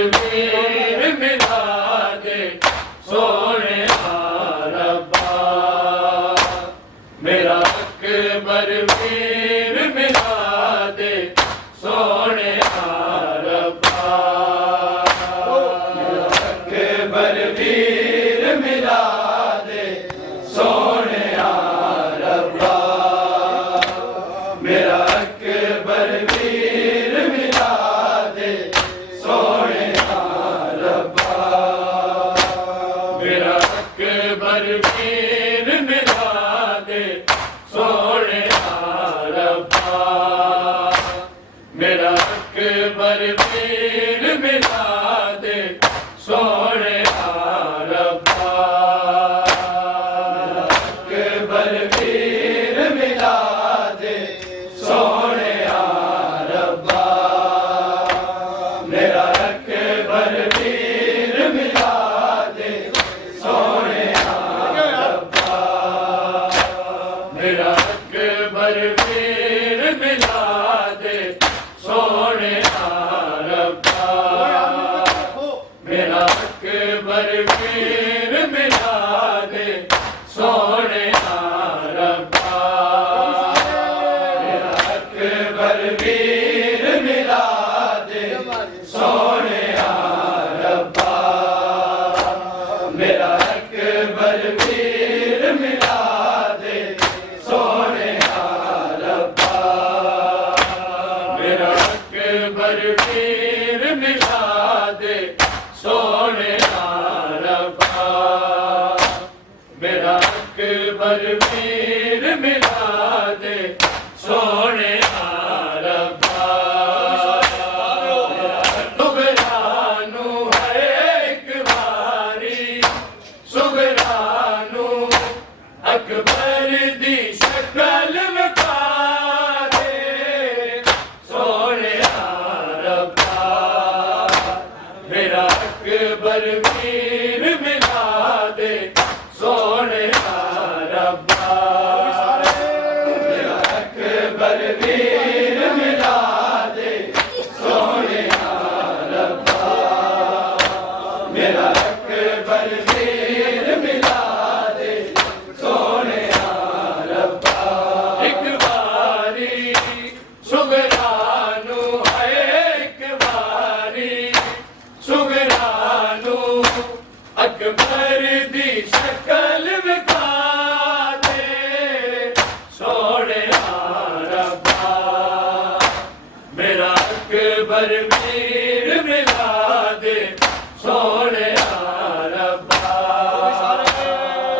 वीर मिला दे सोने वीर मिला दे सोने रब्बा अकबर वीर मिला दे सोने रब्बा मेरा अकबर वीर मिला दे सोने रब्बा मेरा अकबर वीर मिला दे सोने रब्बा मेरा अकबर वीर मिला दे सोने रब्बा मेरा अकबर वीर मिला दे सोने रब्बा मेरा अकबर वीर मिला दे सोने रब्बा मेरा अकबर वीर मिला दे सोने रब्बा मेरा अकबर वीर मिला दे सोने रब्बा सुगरानू है एक बारी सुगरानू अकबर दी शक्ल विखा दे सोने रब्बा मेरा अकबर वीर मिला दे सोने रब्बा मेरा अकबर वीर मिला दे सोने रब्बा मेरा अकबर वीर मिला दे सोने रब्बा एक बारी सुगरानू है एक बारी सुगरानू अकबर दी शक्ल विखा दे सोने रब्बा मेरा अकबर वीर मिला दे सोने रब्बा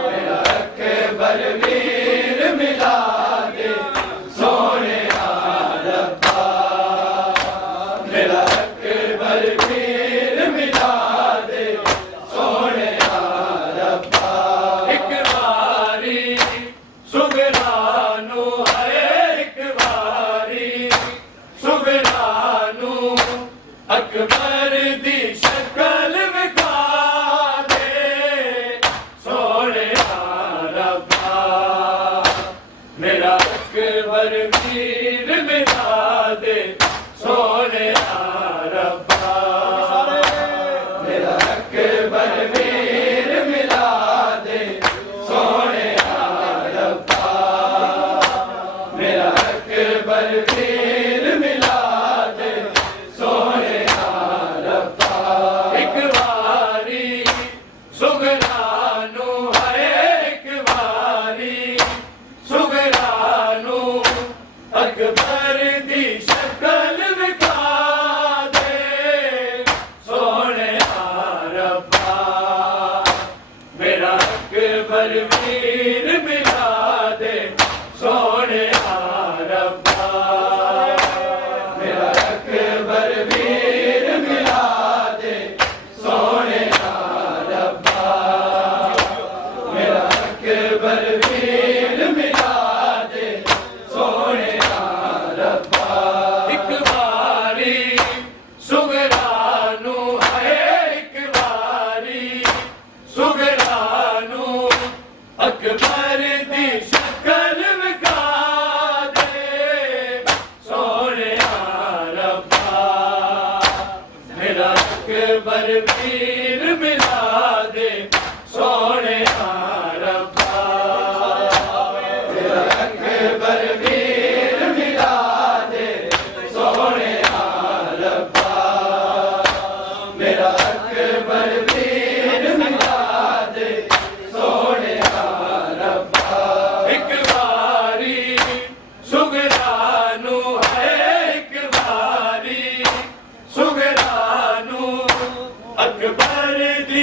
मेरा अकबर वीर मिला दे सोने रब्बा मेरा अकबर वीर मिला दे सोने रब्बा एक बारी सुगरानू है एक बारी सुगरानू अकबर दी शक्ल विखा दे सोने रब्बा मेरा अकबर वीर मिला दे सोने रब्बा मेरा अकबर वीर मिला दे सोने रब्बा मेरा अकबर वीर मिला दे सोने रब्बा एक बारी सुगरानू है एक बारी सुगरानू अकबर दी शक्ल विखा दे सोने रब्बा मेरा अकबर वीर मिला दे सोने रब्बा मेरा अकबर वीर मिला दे सोने रब्बा मेरा अकबर वीर मिला दे सोने रब्बा एक बारी सुगरानू है एक बारी सुगरानू अकबर दी शक्ल विखा दे सोने रब्बा मेरा अकबर वीर मिला दे सोने रब्बा मेरा अकबर वीर मिला दे सोने रब्बा मेरा अकबर वीर मिला दे सोने रब्बा एक बारी सुगरानू है एक बारी सुगरानू अकबर दी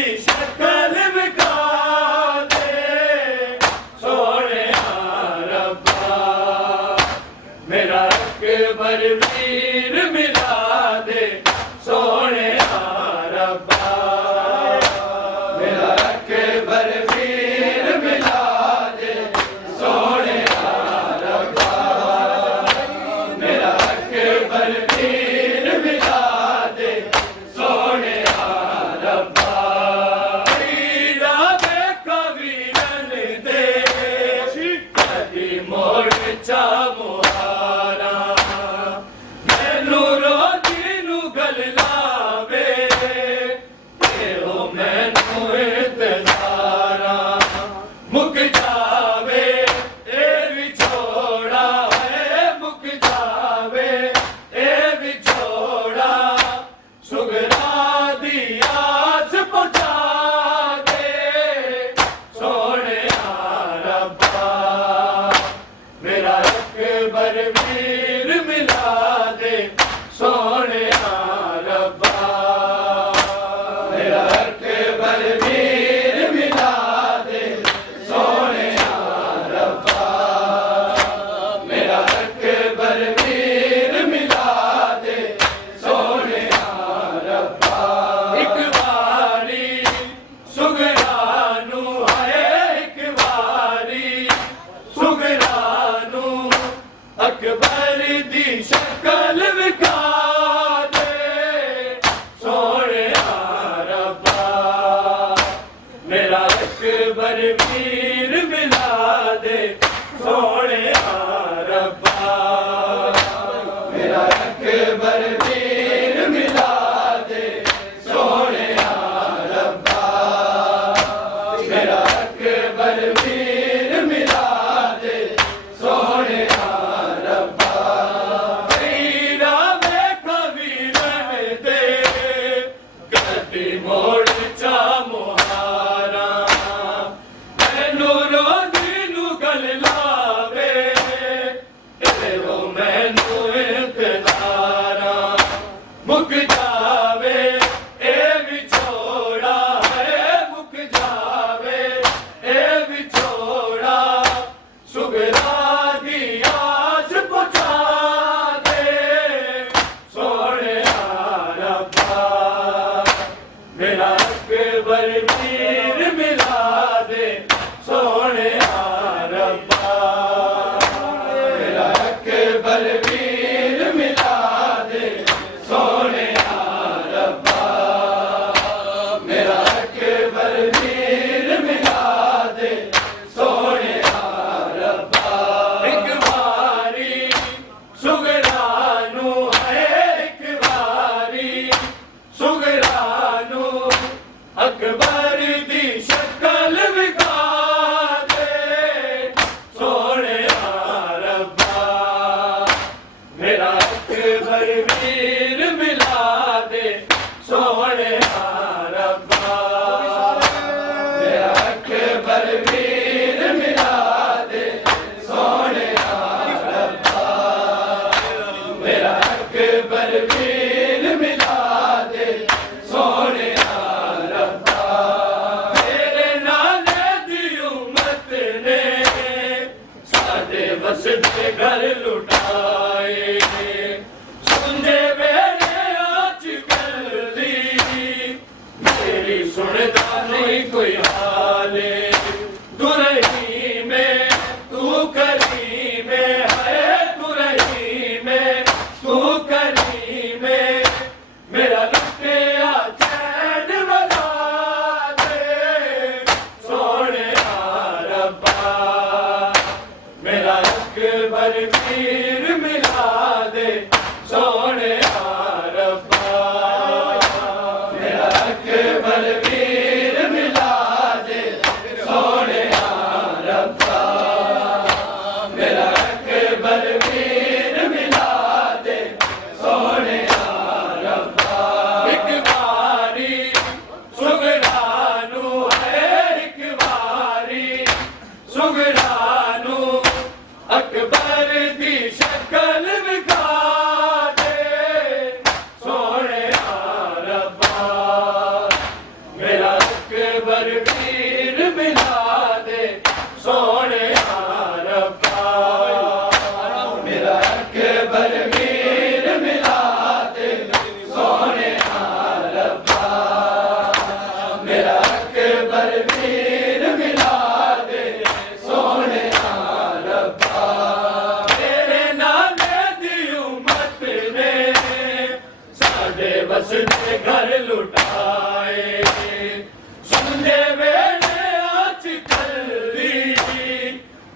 मेरे घर लुटाए सुनदे वेले आज कल्ली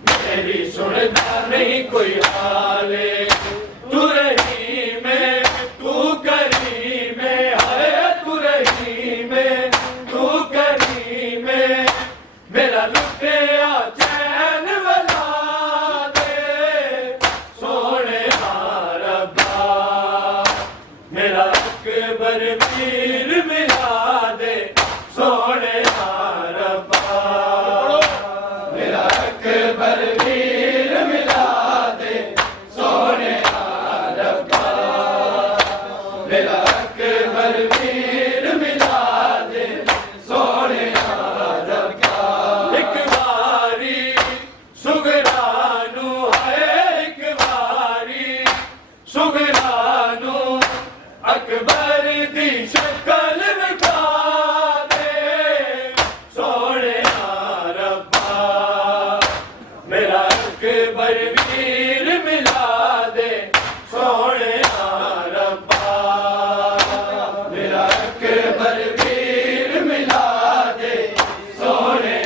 मेरी सुनदा नहीं कोई हाले तू रही में तू करी में हाय तू रही में तू करी में मेरा लुटिया चैन वाला दे सोने रब्बा मेरा अकबर वीर मिला दे सोने रब्बा मेरा अकबर वीर मिला दे सोने रब्बा मेरा अकबर वीर मिला दे सोने रब्बा एक बारी सुगरानू है एक बारी सुगरानू अकबर दी शक्ल विखा दे सोने रब्बा मेरा अकबर वीर मिला दे सोने रब्बा मेरा अकबर वीर मिला दे सोने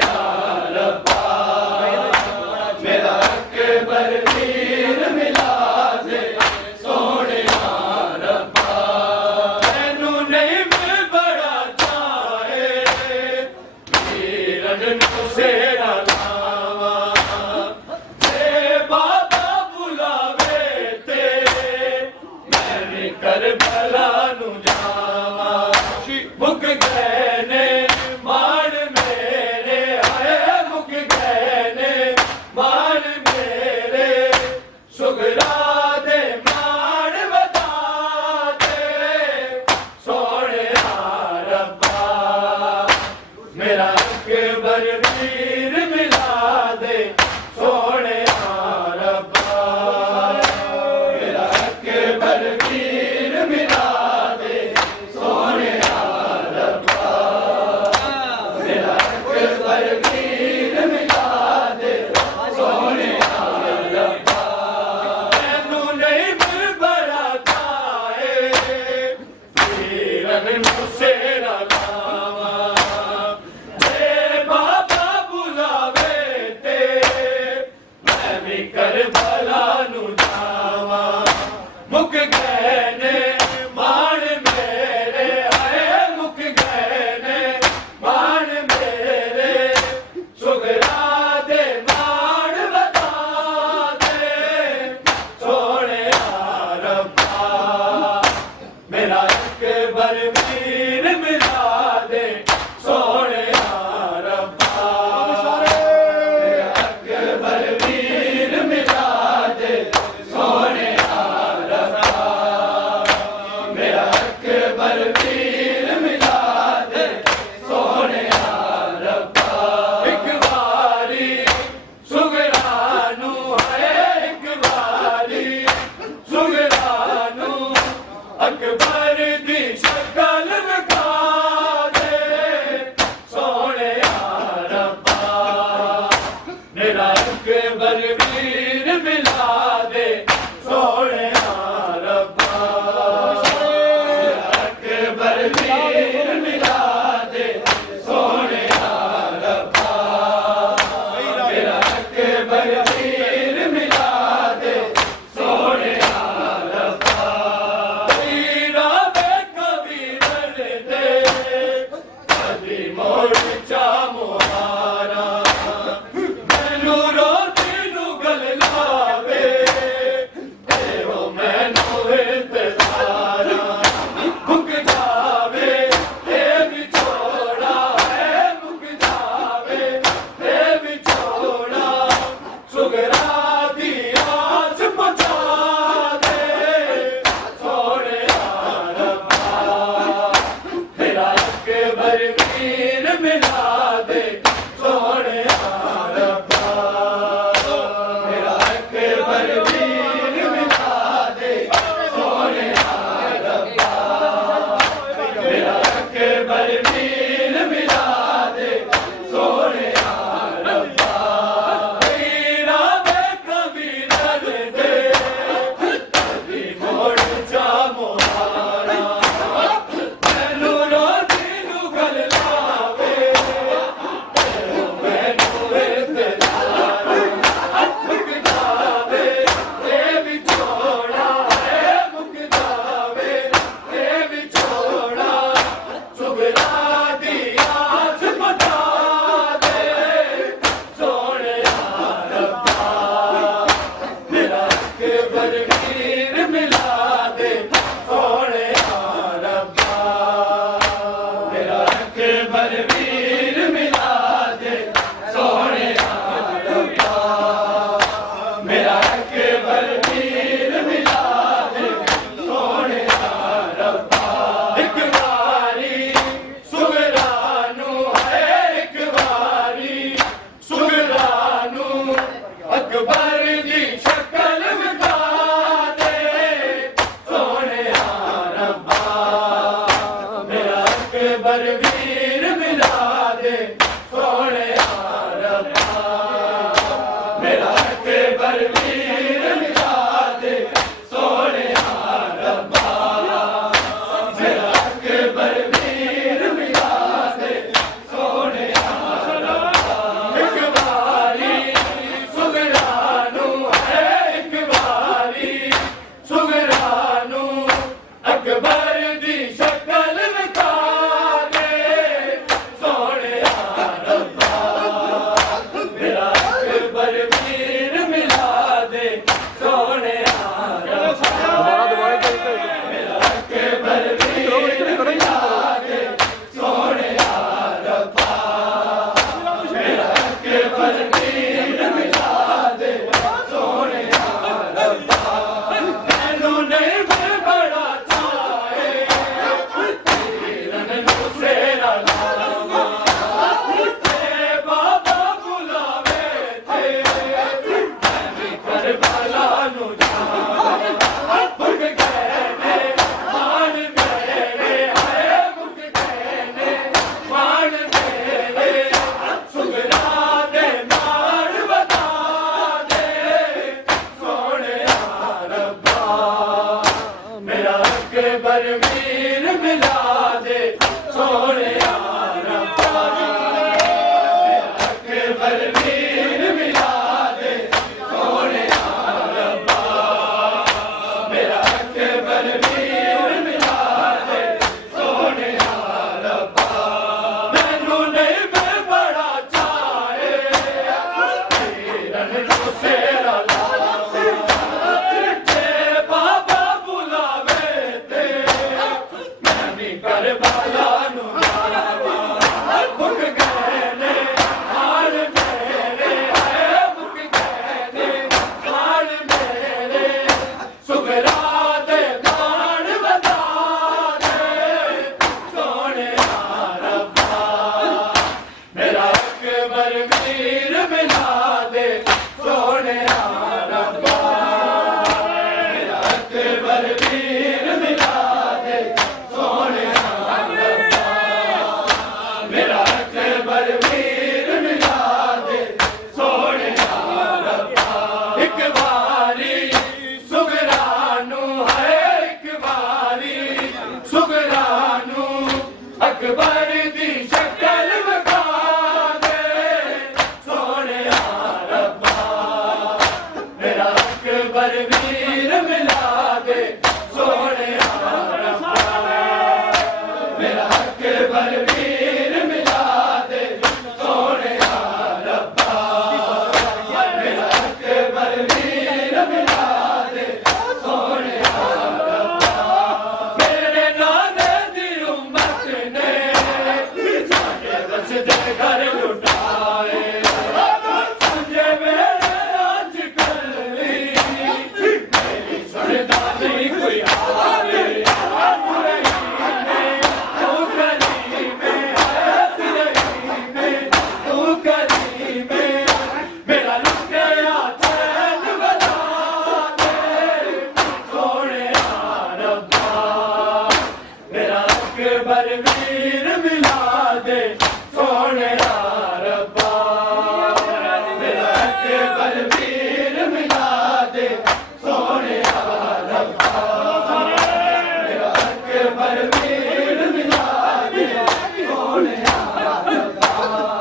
रब्बा मेरा अकबर वीर मिला दे सोने रब्बा मैनू नहीं मैं बड़ा चाहे वीरन नू सेरा लावा ते बाबा बुलावे ते मैं भी करबला नू जावा मुक गए ने मान मेरे आए मुक गए ने मान मेरे सुगरा दे मान बता दे सोने रब्बा मेरा अकबर वीर मिला दे सोने रब्बा मेरा अकबर वीर मिला दे सोने रब्बा मेरा अकबर वीर मिला दे सोने रब्बा मैनू नहीं मैं बड़ा चाहे वीरन नू सेरा लावा ते बाबा बुलावे ते मैं भी करबला नू जावा मुक गए ने मान मेरे आए मुक गए ने मान मेरे सुगरा दे मान बता दे सोने रब्बा मेरा अकबर वीर मिला दे सोने रब्बा मेरा अकबर वीर मिला दे सोने रब्बा मेरा अकबर वीर मिला दे सोने रब्बा एक बारी सुगरानू है एक बारी सुगरानू अकबर दी शक्ल अकबर वीर मिला दे सोने रब्बा मेरा अकबर वीर मिला दे सोने रब्बा मेरा अकबर वीर मिला दे सोने रब्बा एक बारी सुगरानू है एक बारी सुगरानू अकबर दी शक्ल विखा दे सोने रब्बा मेरा अकबर वीर मिला दे सोने रब्बा मेरा अकबर वीर मिला दे सोने रब्बा मेरा अकबर वीर मिला दे सोने रब्बा मैनू नहीं बड़ा चाहे तीरन नू सेरा लावा ते बाबा बुलावे थे मैं भी करबला नू जावां मुक गए ने मान मेरे आए मुक गए ने मान मेरे सुगरा दे नाल बता दे सोने रब्बा मेरा अकबर वीर मिला दे सोने रब्बा मेरा अकबर वीर मिला दे सोने रब्बा मेरा अकबर वीर मिला दे सोने रब्बा मैनू नहीं मैं बड़ा चाहे तीरन नू सेरा लावा ते बाबा बुलावे ते मैं भी करबला नू जावां मुक गए ने हाल मेरे आए मुक गए ने हाल मेरे सुगरा दे प्राण बता दे सोने रब्बा मेरा अकबर वीर मिला दे सोने रब्बा मेरा अकबर वीर मिला दे सोने रब्बा मेरा अकबर वीर मिला दे सोने रब्बा एक बारी सुगरानू है एक बारी सुगरानू अकबर दी शक्ल विखा दे सोने रब्बा मेरा अकबर वीर मिला दे सोने रब्बा मेरा अकबर वीर मिला दे सोने रब्बा मेरा अकबर वीर मिला दे सोने रब्बा मेरे नाने दी उम्मत ने साडे वसदे घर लुटाए संजे मेरे आज कल मेरी सुनदा नहीं कोई हाले तू करीमे तू करीमे मेरा लुटिया चैन बता दे सोने रब्बा मेरा अकबर वीर मिला दे सोने रब्बा मेरा अकबर वीर मिला दे सोने रब्बा मेरा अकबर वीर मिला दे सोने रब्बा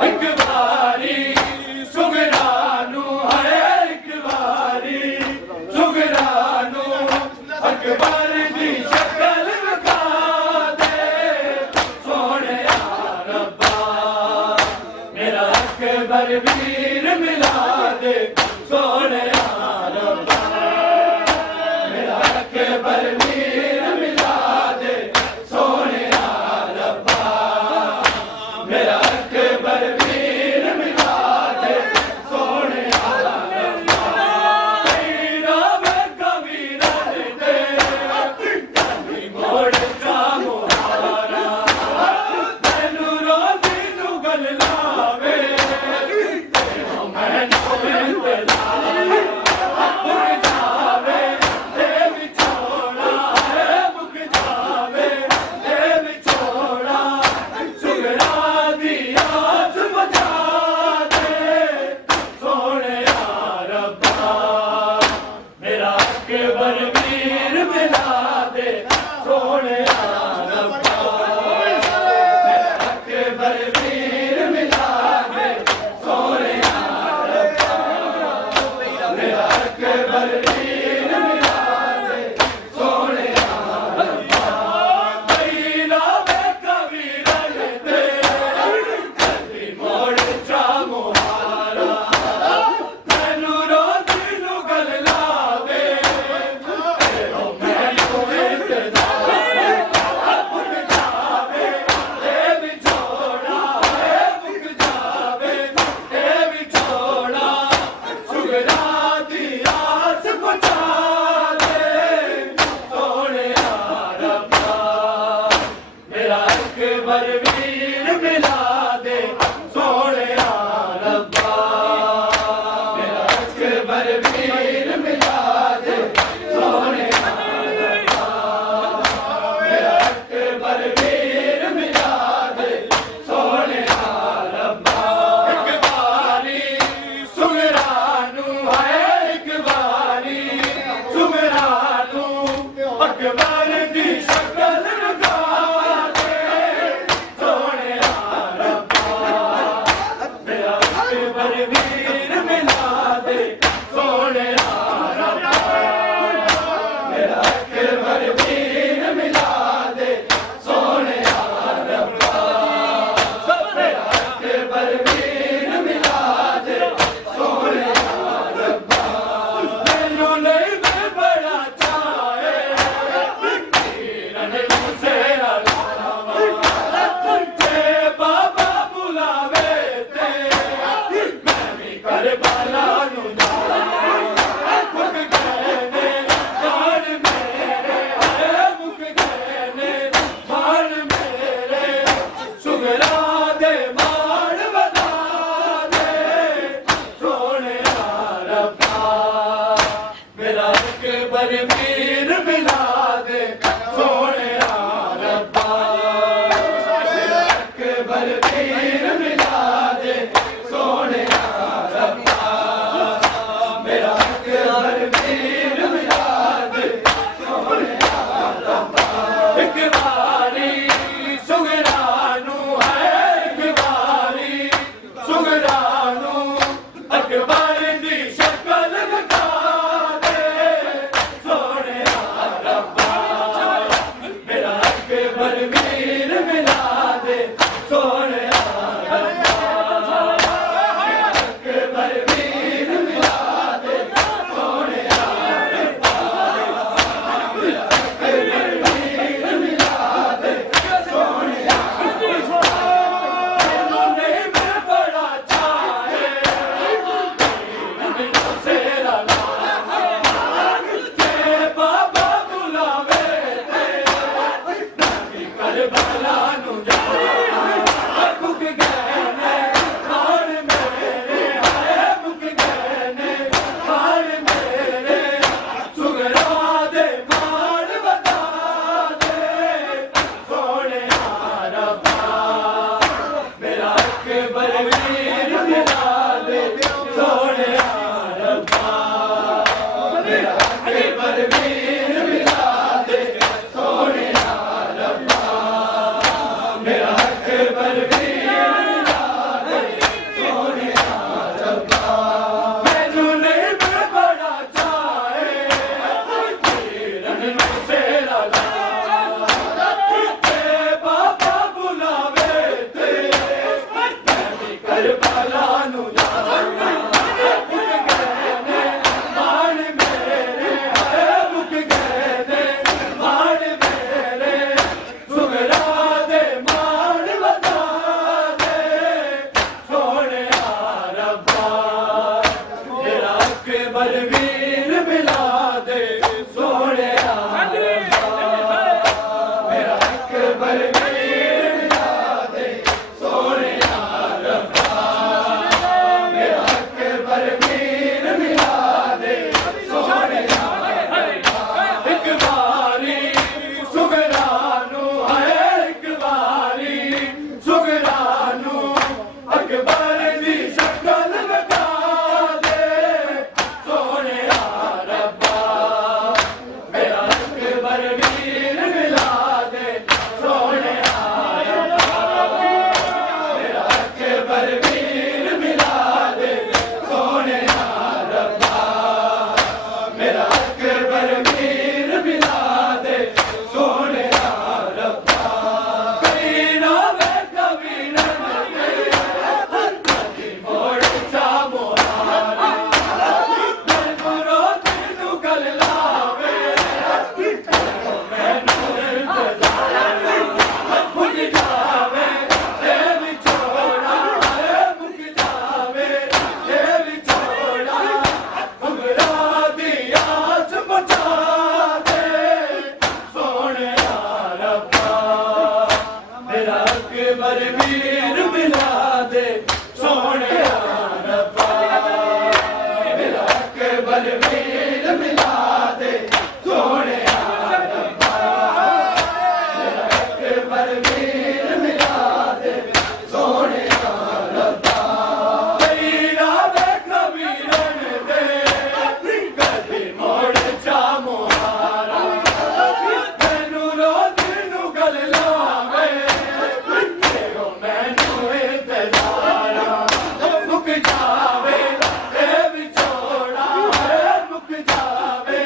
एक बारी सुगरानू है एक बारी सुगरानू अकबर दी शक्ल विखा दे सोने रब्बा मेरा अकबर वीर मिला दे सोने रब्बा मेरा अकबर वीर मिला दे सोने रब्बा मेरा अकबर वीर मिला दे सोने रब्बा तेरा मैं कबीरन दे कभी मोड़ जा मोहारा मैनू रोज़ी नू गल लावे तेरा मैं इंतजार अकबर वीर मिला दे सोने रब्बा मेरा अकबर वीर मिला दे सोने रब्बा मेरा अकबर वीर मिला दे सोने रब्बा एक बारी सुगरानू है एक बारी सुगरानू अकबर दी शक्ल लगा दे सोने रब्बा मेरा अकबर वीर मिला दे सोने रब्बा मेरा अकबर वीर मिला दे सोने रब्बा मेरा अकबर वीर मिला दे सोने रब्बा मैनू नहीं मैं बड़ा चाहे वीरन से ते बाबा बुलावे ते मैं भी करबला नू जावां मुक गए ने प्राण मेरे मुक गए ने प्राण मेरे सुगरा दे माण बता दे सोने रब्बा मेरा अकबर वीर मिला दे सोने रब्बा मेरा अकबर वीर मिला दे सोने रब्बा मेरा अकबर वीर मिला दे सोने रब्बा एक बारी सुगरानू है एक बारी सुगरानू अकबर दी शक्ल लगा दे सोने रब्बा मेरा अकबर वीर मिला दे सोने रब्बा मेरा अकबर वीर मिला दे सोने रब्बा मेरा अकबर वीर मिला दे सोने रब्बा मैनू नहीं मैं बड़ा चाहे वीरन से ते बाबा बुलावे ते मैं भी करबला नू जावां मुक गए ने प्राण मेरे मुक गए ने प्राण मेरे सुगरा दे माण बता दे सोने रब्बा मेरा अकबर वीर मिला दे सोने रब्बा मेरा अकबर वीर मिला दे सोने रब्बा मेरा अकबर वीर मिला दे सोने रब्बा मैनू नहीं मैं बड़ा चाहे वीरन से ते बाबा बुलावे ते मैं भी करबला नू जावां मुक गए ने प्राण मेरे मुक गए ने प्राण मेरे सुगरा दे माण अकबर वीर मिला दे सोने रब्बा मेरा अकबर वीर मिला दे सोने रब्बा मेरा अकबर वीर मिला दे सोने रब्बा तेरा देख वीरन दे कभी मोड़ जा मुहारा मैनू रोज नू गल लावे तेरो मैनू इंतजारा मुक जावे ए विछोड़ा मुक जावे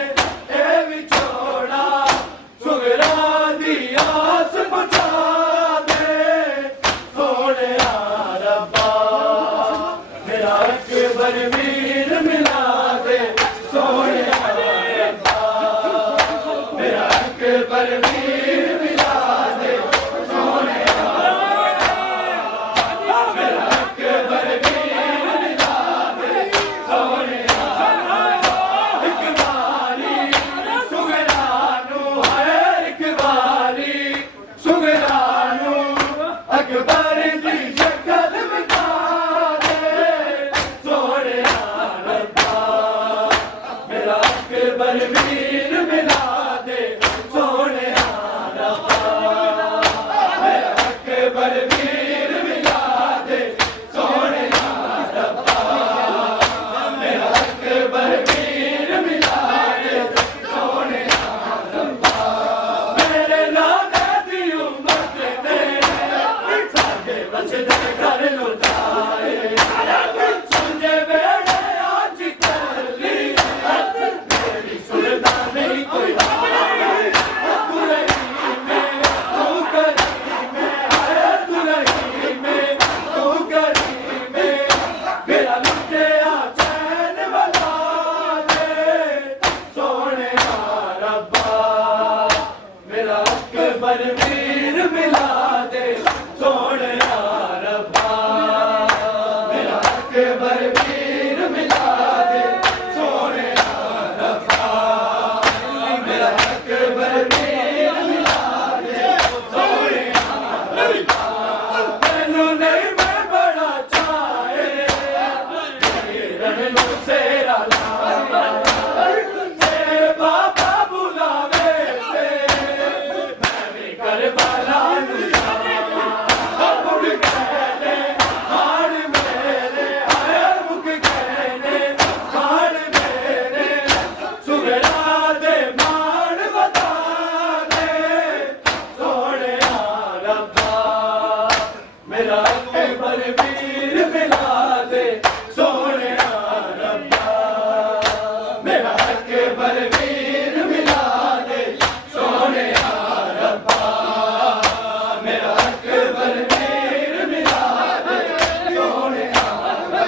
ए विछोड़ा सुगरा दी आस बुझा दे सोने रब्बा मेरा अकबर वीर मिला दे सोने रब्बा मेरा अकबर वीर मिला दे सोने रब्बा मेरा अकबर वीर मिला दे सोने रब्बा एक बारी सुगरानू है एक बारी सुगरानू अकबर दी शक्ल मिटा दे सोने रब्बा मेरा अकबर वीर मिला दे सोने रब्बा मेरा अकबर वीर मिला दे सोने रब्बा मेरा अकबर वीर मिला दे सोने रब्बा मेरे नाना दी उम्मत दे साडे बसदे घर लुटाए सुनजे बेड़े आज कर ली मेरी सुनता नहीं कोई तू रही में तू करी में तू रही में तू करी में मेरा लुटे चैन बता दे सोने रब्बा मेरा अकबर वीर मिला दे सोने रब्बा मेरा अकबर वीर मिला दे सोने रब्बा मेरा अकबर वीर मिला दे सोने रब्बा मैनू नहीं मैं बड़ा चाहे रण नू सेरा लावा तेरे बाबा बुलावे ते मैं भी करबला नू जावां मुक कहने हार मेरे आए मुक कहने हार मेरे सुगरा दे मान बता दे सोने रब्बा मेरा अकबर वीर मिला दे सोने रब्बा मेरा अकबर वीर मिला दे सोने रब्बा मेरा अकबर वीर मिला दे सोने रब्बा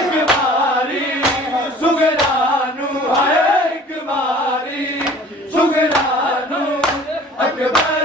एक बारी सुगरानू है एक बारी सुगरानू अकबर